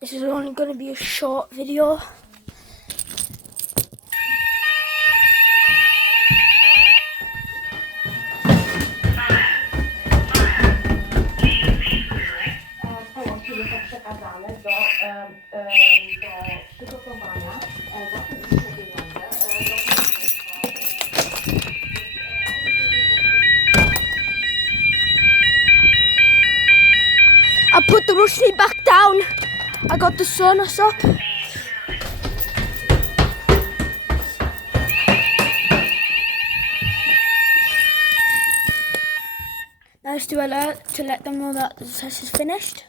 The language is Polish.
This is only going to be a short video. Połączenie są przekazane do przygotowania za publiczne pieniądze. I put the rushlight back down. I got the sun up. Now let's do alert to let them know that the test is finished.